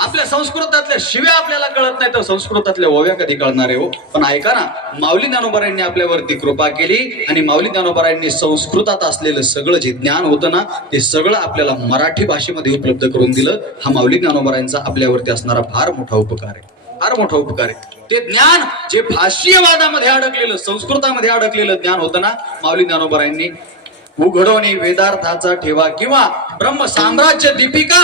आपल्या संस्कृतातल्या शिव्या आपल्याला कळत नाही तर संस्कृतातल्या ओव्या कधी कळणार आहे हो? पण ऐका ना माऊली ज्ञानोबरांनी आपल्यावरती कृपा केली आणि माऊली ज्ञानोबरांनी संस्कृतात असलेलं सगळं जे ज्ञान होतं ना ते सगळं आपल्याला मराठी भाषेमध्ये उपलब्ध करून दिलं. हा माऊली ज्ञानोबरांचा आपल्यावरती असणारा फार मोठा उपकार आहे. फार मोठा उपकार आहे. ते ज्ञान जे भाष्यवादामध्ये अडकलेलं संस्कृतामध्ये अडकलेलं ज्ञान होतं ना माऊली ज्ञानोबरांनी उघडवणे वेदार्थाचा ठेवा किंवा ब्रह्म साम्राज्य दीपिका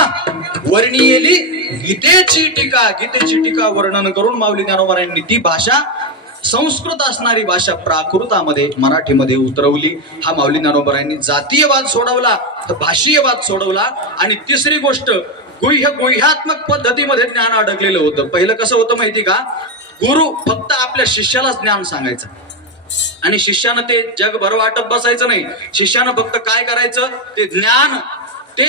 वर्णियेली गीतेची टीका गीतेची टीका वर्णन करून माऊली ज्ञानोबरांनी ती भाषा संस्कृत असणारी भाषा प्राकृतामध्ये मराठीमध्ये उतरवली. हा माऊली ज्ञानोबरांनी जातीयवाद सोडवला तर भाषीयवाद सोडवला आणि तिसरी गोष्ट गुह्य गुह्यात्मक पद्धतीमध्ये ज्ञान अडकलेलं होतं. पहिलं कसं होतं माहिती का? गुरु फक्त आपल्या शिष्यालाच ज्ञान सांगायचं. आणि शिष्यानं ते जगभर वाटत बसायचं नाही. शिष्यानं फक्त काय करायचं? ते ज्ञान ते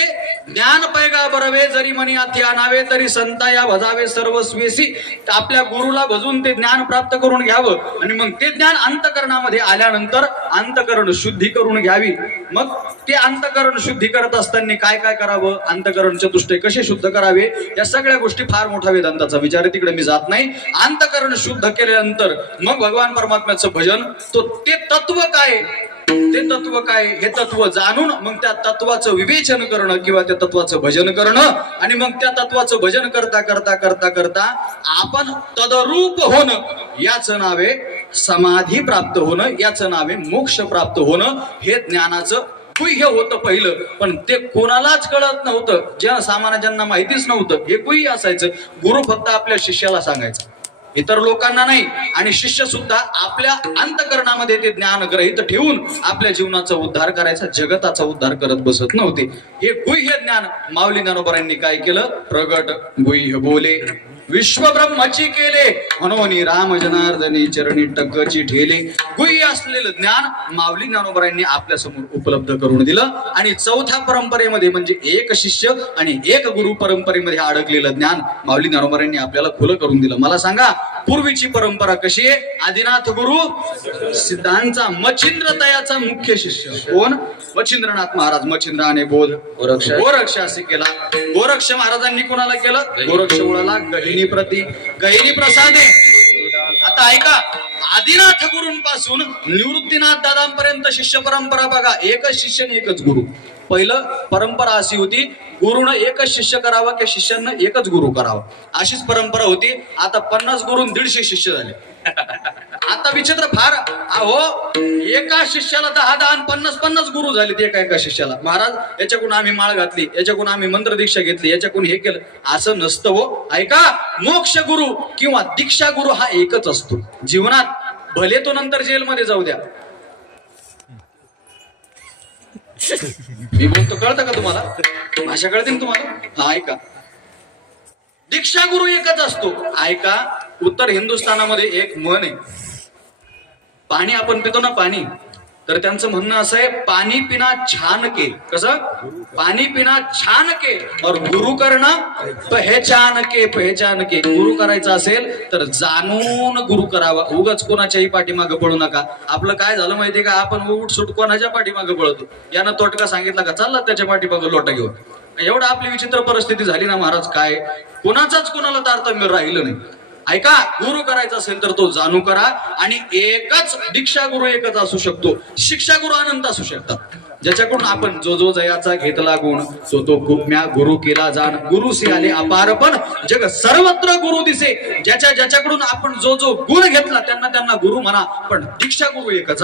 ज्ञान पैगा बरवे जरी मनी अति आणावे तरी संता या भजावे सर्व स्वेसी आपल्या गुरुला भजून ते ज्ञान प्राप्त करून घ्यावं. आणि मग ते ज्ञान अंतकरणामध्ये आल्यानंतर अंतकरण शुद्धी करून घ्यावी. मग ते अंतकरण शुद्धी करत असताना काय काय करावं? अंतकरण चतुष्टय कसे शुद्ध करावे? या सगळ्या गोष्टी फार मोठा वेदांताचा विचार आहे. तिकडे मी जात नाही. अंतकरण शुद्ध केल्यानंतर मग भगवान परमात्म्याचं भजन तो ते तत्व काय? ते तत्व काय हे तत्व जाणून मग त्या तत्वाचं विवेचन करणं किंवा त्या तत्वाचं भजन करणं आणि मग त्या तत्वाचं भजन करता करता करता करता आपण तदरूप होणं. याच नावे समाधी प्राप्त होणं. याच नावे मोक्ष प्राप्त होणं. हे ज्ञानाचं गुह्य होतं पहिलं. पण ते कोणालाच कळत नव्हतं. ज्या सामान्य ज्यांना माहितीच नव्हतं. हे कुई असायचं. गुरु फक्त आपल्या शिष्याला सांगायचं. इतर लोकांना नाही आणि शिष्य सुद्धा आपल्या अंतकरणामध्ये ते ज्ञान ग्रहित ठेवून आपल्या जीवनाचा उद्धार करायचा जगताचा उद्धार करत बसत नव्हते. हे गुह्य ज्ञान माऊली ज्ञानोबरांनी काय केलं? प्रगट गुह्य बोले. विश्वब्रह्मची केले. म्हणून राम जनार्दनी चरणी टक्कची ठेले. गुह्य असलेलं ज्ञान माऊली ज्ञानोबरांनी आपल्यासमोर उपलब्ध करून दिलं. आणि चौथ्या परंपरेमध्ये म्हणजे एक शिष्य आणि एक गुरु परंपरेमध्ये अडकलेलं ज्ञान माऊली ज्ञानोबरांनी आपल्याला खुलं करून दिलं. मला सांगा पूर्वीची परंपरा कशी आहे? आदिनाथ गुरु सिद्धांचा मच्छिंद्र तयाचा मुख्य शिष्य. कोण? मच्छिंद्रनाथ महाराज. मच्छिंद्राने बोध गोरक्ष. गोरक्ष असे केला. गोरक्ष महाराजांनी कोणाला केलं? गोरक्ष उळाला गहिनी प्रती गहिनी प्रसादे आता ऐका आदिनाथ गुरूंपासून निवृत्तीनाथ दादांपर्यंत शिष्य परंपरा बघा एकच शिष्य आणि एकच गुरु. पहिलं परंपरा अशी होती गुरुनं एकच शिष्य करावा की शिष्यानं एकच गुरु करावा. अशीच परंपरा होती. आता पन्नास गुरुन दीडशे शिष्य झाले. आता विचित्र फार अहो एका शिष्याला दहा दहा पन्नास पन्नास गुरु झाले एका एका शिष्याला. महाराज याच्याकडून आम्ही माळ घातली याच्याकडून आम्ही मंत्र दीक्षा घेतली याच्याकडून हे केलं. असं नसतं हो. ऐका मोक्ष गुरु किंवा दीक्षा गुरु हा एकच असतो. जीवनात भले तो नंतर जेलमध्ये जाऊ द्या. मी बोलतो कळतं का तुम्हाला? भाषा कळते ना तुम्हाला? हा ऐका. दीक्षा गुरु एकच असतो. ऐका उत्तर हिंदुस्थानामध्ये एक मन आहे. पाणी आपण पितो ना पाणी. तर त्यांचं म्हणणं असं आहे पाणी पिना छान के. कसं? पाणी पिना छान के. और गुरु करणं पहचान के पहचान के. गुरु करायचं असेल तर जाणून गुरु करावा. उगाच कोणाच्याही पाठीमागं पळू नका. आपलं काय झालं माहितीये का? आपण उठसूट कोणाच्या पाठीमागं पळतो? यानं तोटका सांगितला का? चालला त्याच्या पाठीमागं लोटा घेऊन. एवढं आपली विचित्र परिस्थिती झाली ना महाराज काय? कोणाचाच कोणाला तारतम्य राहिलं नाही. ऐका गुरु करायचा असेल तर तो जाणू करा आणि एकच दीक्षा गुरु एकच असू शकतो. शिक्षा गुरु अनंत असू शकतात. ज्याच्याकडून आपण जो जो जयाचा घेतला गुण तो तो गुम्या गुरु केला जाण. गुरु से आले अपार पण जग सर्वत्र गुरु दिसे. ज्याच्या ज्याच्याकडून आपण जो जो गुण घेतला त्यांना त्यांना गुरु म्हणा. पण दीक्षा गुरु एकच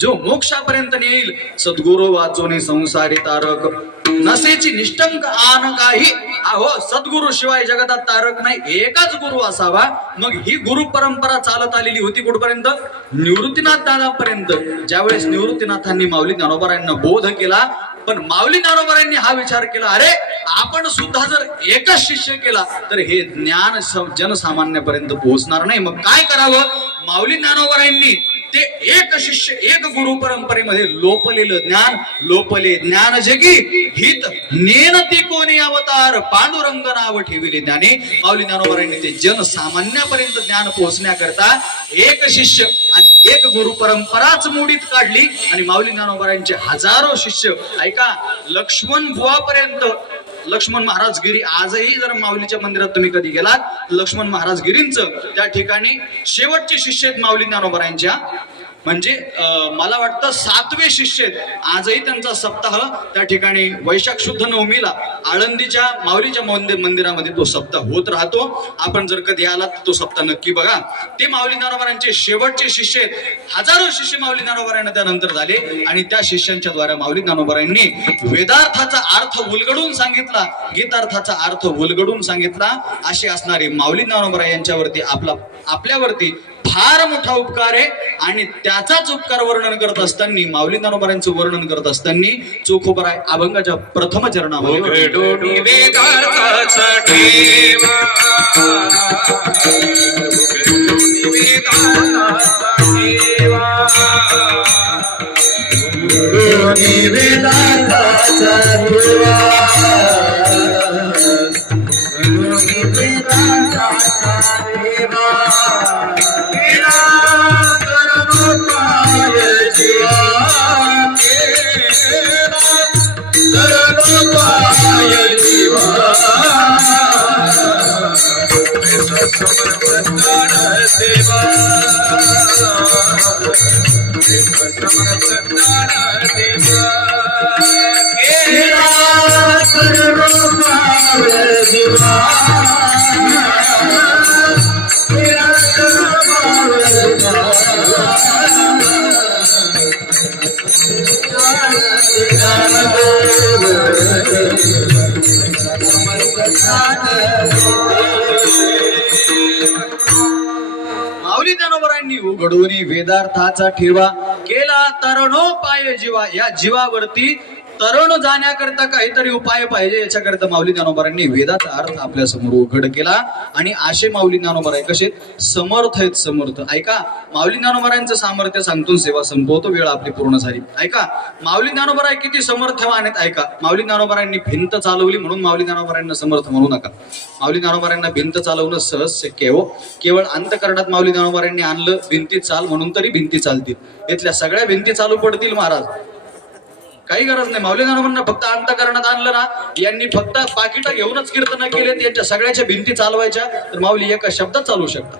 जो मोक्षापर्यंत नेईल सद्गुरु वाचून संसारी तारक. नसेची निष्ठंक आन काही. अहो सद्गुरु शिवाय जगतात तारक नाही एकच गुरु असावा. मग ही गुरु परंपरा चालत आलेली होती कुठपर्यंत? निवृत्तीनाथ दादापर्यंत. ज्यावेळेस निवृत्तीनाथांनी माऊली ज्ञानोबरांना बोध केला पण माऊली ज्ञानोबरांनी हा विचार केला अरे आपण सुद्धा जर एकच शिष्य केला तर हे ज्ञान जनसामान्यापर्यंत पोहोचणार नाही. मग काय करावं? माऊली ज्ञानोबरांनी ते एक शिष्य एक गुरु परंपरेमध्ये लोपलेलं ज्ञान लोपले ज्ञान जगी हित नेनती कोणी अवतार पांडुरंग नाव ठेविले ज्ञाने माऊली ज्ञानोबरांनी ते जनसामान्यापर्यंत ज्ञान पोहोचण्याकरता एक शिष्य आणि एक गुरु परंपराच मोडीत काढली. आणि माऊली ज्ञानोबरांचे हजारो शिष्य ऐका लक्ष्मण बुवापर्यंत लक्ष्मण महाराज गिरी आजही जर माऊलीच्या मंदिरात तुम्ही कधी गेलात लक्ष्मण महाराज गिरींचं त्या ठिकाणी शेवटचे शिष्य आहेत माऊली ज्ञानोबरायांच्या. म्हणजे मला वाटतं सातवे शिष्य आहेत. आजही त्यांचा सप्ताह त्या ठिकाणी वैशाख शुद्ध नवमीला आळंदीच्या माऊलीच्या मंदिरामध्ये तो सप्ताह होत राहतो. आपण जर कधी आलात तो सप्ताह नक्की बघा. ते माऊली नारोबारांचे शेवटचे शिष्य आहेत. हजारो शिष्य माऊली ज्ञानोबरांना त्यानंतर झाले आणि त्या शिष्यांच्या द्वारे माऊली नानोबारांनी वेदार्थाचा अर्थ उलगडून सांगितला गीतार्थाचा अर्थ उलगडून सांगितला. असे असणारे माऊली नानोबरा यांच्यावरती आपला आपल्यावरती फार मोठा उपकार आहे आणि त्याचाच उपकार वर्णन करत असताना माऊली ज्ञानोबरांचं वर्णन करत असताना चोखोबरा अभंगाच्या प्रथम चरणामध्ये देवा देवा घडवून वेदार्थाचा ठेवा. केला तरणोपाय जीवा या जीवावरती तरुण जाण्याकरता काहीतरी उपाय पाहिजे याच्याकरता माऊली ज्ञानोबारांनी वेदाचा अर्थ आपल्यासमोर उघड केला. आणि असे माऊली ज्ञानोबार आहे कसे? समर्थ आहेत समर्थ. ऐका माऊली ज्ञानोबारांचं सामर्थ्य सांगतून सेवा संपवतो वेळ आपली पूर्ण झाली. ऐका माऊली ज्ञानोबर आहे किती समर्थवान आहेत ऐका. माऊली ज्ञानोबारांनी भिंत चालवली म्हणून माऊली ज्ञानोबारांना समर्थ म्हणू नका. माऊली ज्ञानोबारांना भिंत चालवणं सहज शक्य आहे हो. केवळ अंतकरणात माऊली ज्ञानोबारांनी आणलं भिंती चाल म्हणून तरी भिंती चालतील. इथल्या सगळ्या भिंती चालू पडतील महाराज. काही गरज नाही. माऊली ज्ञानोबांना फक्त अंतकरणात आणलं ना यांनी फक्त पाकिटं घेऊनच कीर्तन केले यांच्या सगळ्याच्या भिंती चालवायच्या. तर माऊली एका शब्दात चालू शकतात.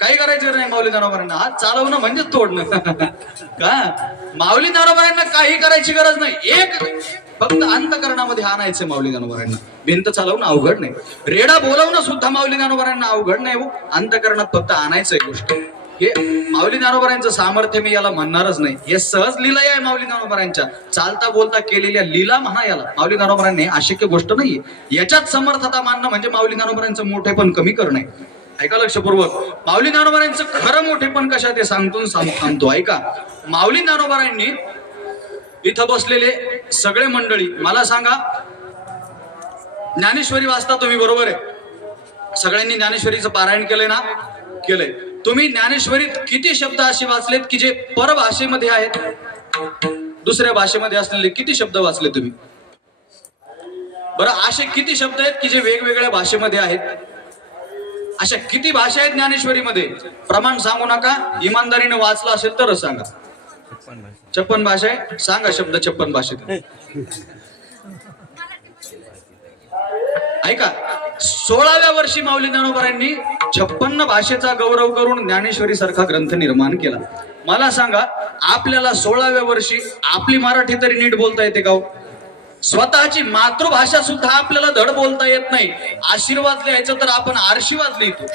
काही करायचं नाही माऊली ज्ञानोबांना हात चालवणं म्हणजेच तोडणं. का? माऊली ज्ञानोबांना काही करायची गरज नाही. एक फक्त अंतकरणामध्ये आणायचं माऊली ज्ञानोबांना भिंत चालवणं अवघड नाही. रेडा बोलवणं सुद्धा माऊली ज्ञानोबांना अवघड नाही हो. अंतकरणात फक्त आणायचं गोष्ट. हे माऊली ज्ञानोबरांचं सामर्थ्य मी याला म्हणणारच नाही. हे सहज लीला आहे माऊली ज्ञानोबरांच्या चालता बोलता केलेल्या लीला म्हणा याला. माऊली ज्ञानोबरांनी अशक्य गोष्ट नाहीये. याच्यात समर्थता मानणं म्हणजे माऊली ज्ञानोबरांचं मोठे पण कमी करणे ऐका लक्षपूर्वक. माऊली ज्ञानोबरांचं खरं मोठे पण कशा ते सांगतो सांग- सांगतो. ऐका. माऊली ज्ञानोबरांनी इथं बसलेले सगळे मंडळी मला सांगा ज्ञानेश्वरी वाचता तुम्ही बरोबर आहे. सगळ्यांनी ज्ञानेश्वरीचं पारायण केलंय ना? केलंय. तुम्ही ज्ञानेश्वरीत किती शब्द असे वाचलेत की जे परभाषेमध्ये आहेत? दुसऱ्या भाषेमध्ये असलेले किती शब्द वाचले तुम्ही? बरं असे किती शब्द आहेत की जे वेगवेगळ्या भाषेमध्ये आहेत? अशा किती भाषा आहेत ज्ञानेश्वरीमध्ये? प्रमाण सांगू नका. इमानदारीने वाचला असेल तरच सांगा. छप्पन भाषा आहे? सांगा शब्द छप्पन भाषेत. ऐका सोळाव्या वर्षी माऊली ज्ञानोबरांनी छप्पन्न भाषेचा गौरव करून ज्ञानेश्वरी सारखा ग्रंथ निर्माण केला. मला सांगा आपल्याला सोळाव्या वर्षी आपली मराठी तरी नीट बोलता येते का हो? स्वतःची मातृभाषा सुद्धा आपल्याला धड बोलता येत नाही. आशीर्वाद लिहायचं तर आपण आशीर्वाद लिहितो.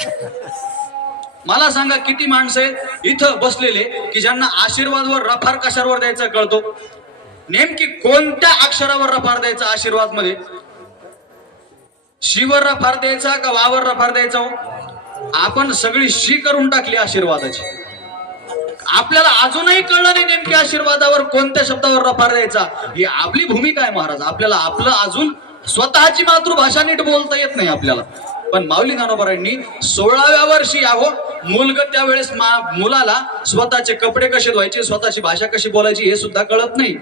मला सांगा किती माणसं आहेत इथं बसलेले की ज्यांना आशीर्वादवर रफार कशावर द्यायचा कळतो? नेमकी कोणत्या अक्षरावर रफार द्यायचा आशीर्वादमध्ये शिवर रफार द्यायचा का वावर रफार द्यायचा हो? आपण सगळी शी करून टाकली आशीर्वादाची. आपल्याला अजूनही कळलं नाही नेमकी आशीर्वादावर कोणत्या शब्दावर रफार द्यायचा. ही आपली भूमिका आहे महाराज. आपल्याला आपलं अजून स्वतःची मातृभाषा नीट बोलता येत नाही आपल्याला. पण माऊली ज्ञानोबरांनी सोळाव्या वर्षी यावं मुलग त्यावेळेस मुलाला स्वतःचे कपडे कसे धुवायचे स्वतःची भाषा कशी बोलायची हे सुद्धा कळत नाही.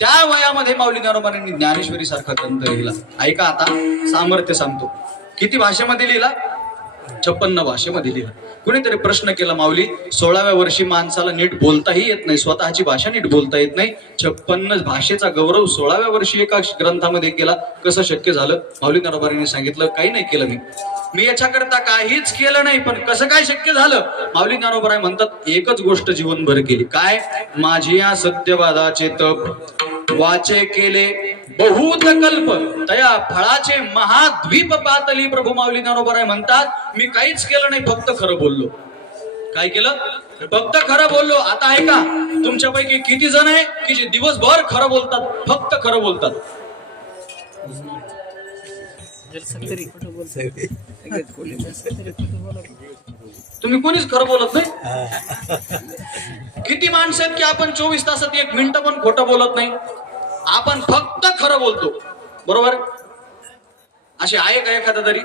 त्या वयामध्ये माऊली ज्ञानोबारांनी ज्ञानेश्वरी सारखा ग्रंथ लिहिला. ऐका आता सामर्थ्य सांगतो. किती भाषेमध्ये लिहिला? छप्पन्न भाषेमध्ये लिहिलं. कुणीतरी प्रश्न केला माऊली सोळाव्या वर्षी माणसाला नीट बोलताही येत नाही स्वतःची भाषा नीट बोलता येत नाही. छप्पन्न भाषेचा गौरव सोळाव्या वर्षी एका ग्रंथामध्ये केला. कसं शक्य झालं? माऊली नरबारीने सांगितलं काही नाही केलं मी. मी याच्याकरता काहीच केलं नाही पण कसं काय शक्य झालं? माऊली ज्ञानोबराय म्हणतात एकच गोष्ट जीवनभर केली. काय? माझी या सत्यवादाचे तप. वाचे केले बहुत कल्प. तया फळाचे महाद्वीप पातली प्रभू माऊली आहे म्हणतात मी काहीच केलं नाही फक्त खरं बोललो. काय केलं? फक्त खरं बोललो. आता ऐका तुमच्यापैकी किती जण आहे की जे दिवसभर खरं बोलतात फक्त खरं बोलतात? तुम्ही कोणीच खरं बोलत नाही? किती माणसं आहेत की आपण चोवीस तासात एक मिनिट पण खोटं बोलत नाही? आपण फक्त खरं बोलतो. बरोबर? असे आहे का एखादा तरी?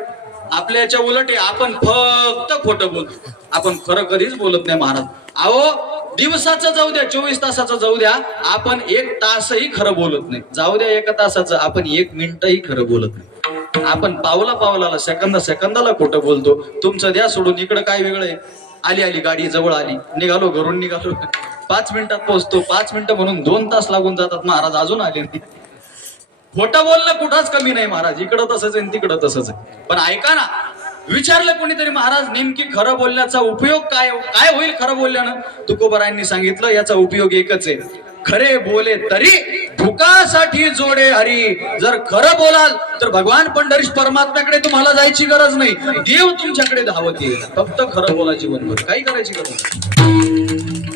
आपल्या याच्या उलट आहे आपण फक्त खोटं बोलतो. आपण खरं कधीच बोलत नाही महाराज. अहो दिवसाचं जाऊ द्या चोवीस तासाचं जाऊ द्या. आपण एक तासही खरं बोलत नाही. जाऊ द्या एका तासाचं आपण एक मिनिटही खरं बोलत नाही. आपण पावला पावलाला सेकंदा सेकंदाला खोटं बोलतो. तुमचं द्या सोडून इकडं काय वेगळं आहे? आली आली गाडी जवळ आली. निघालो घरून निघालो. पाच मिनिटात पोहोचतो. पाच मिनिटं म्हणून दोन तास लागून जातात. महाराज अजून आले नाही खोटं बोलणं कुठंच कमी नाही महाराज. इकडं तसंच आहे तिकडं तसंच आहे. पण ऐका ना विचारलं कोणीतरी महाराज नेमकी खरं बोलण्याचा उपयोग काय काय होईल खरं बोलल्यानं? तुकोबरायांनी सांगितलं याचा उपयोग एकच आहे. खरे बोले तरी भुकासाठी जोडे हरी. जर खरं बोलाल तर भगवान पंढरीश परमात्म्याकडे तुम्हाला जायची गरज नाही. देव तुमच्याकडे धावत येईल. फक्त खरं बोला जीवनभर काही करायची गरज नाही.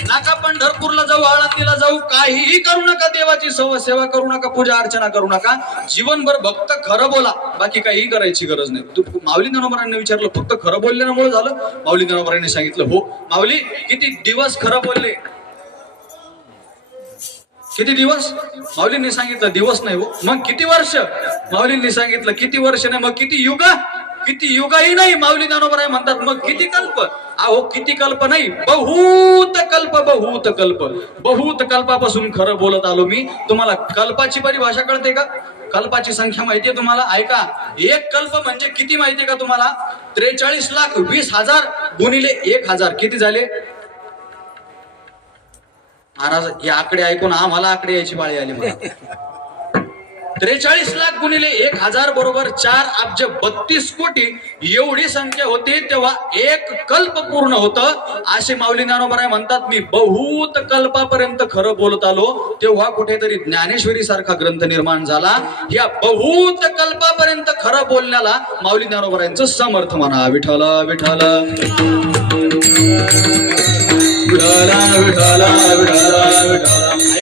नाका पंढरपूरला जाऊ आळंदीला जाऊ. काहीही करू नका देवाची सव सेवा करू नका पूजा अर्चना करू नका. जीवनभर फक्त खरं बोला. बाकी काहीही करायची गरज नाही. तू माऊली नरोबरांनी विचारलं फक्त खरं बोलल्यामुळे झालं? माऊली नरोबरांनी सांगितलं हो. माऊली किती दिवस खरं बोलले? किती दिवस? माऊलींनी सांगितलं दिवस नाही हो. मग किती वर्ष? माऊलींनी सांगितलं किती वर्ष नाही मग किती युग? किती युगही नाही माऊली ज्ञानोबराय म्हणतात. मग किती कल्प? अहो किती कल्प नाही बहुत कल्प बहुत कल्प. बहुत कल्पापासून खरं बोलत आलो मी. तुम्हाला कल्पाची परिभाषा कळते का? कल्पाची संख्या माहितीये तुम्हाला? ऐका एक कल्प म्हणजे किती माहितीये का तुम्हाला? त्रेचाळीस लाख वीस हजार गुणिले एक हजार. किती झाले? महाराज हे आकडे ऐकून आम्हाला आकडे यायची बाळी आली मला त्रेचाळीस लाख गुणिले एक हजार बरोबर चार अब्ज बत्तीस कोटी एवढी संख्या होती तेव्हा एक कल्प पूर्ण होतं. असे माऊली ज्ञानोबराय म्हणतात मी बहुत कल्पापर्यंत खरं बोलत आलो तेव्हा कुठेतरी ज्ञानेश्वरी सारखा ग्रंथ निर्माण झाला. या बहुत कल्पापर्यंत खरं बोलण्याला माऊली ज्ञानोबरायांचं समर्थ म्हणा. विठाला विठाला विठाला विठाला विठाला विठाला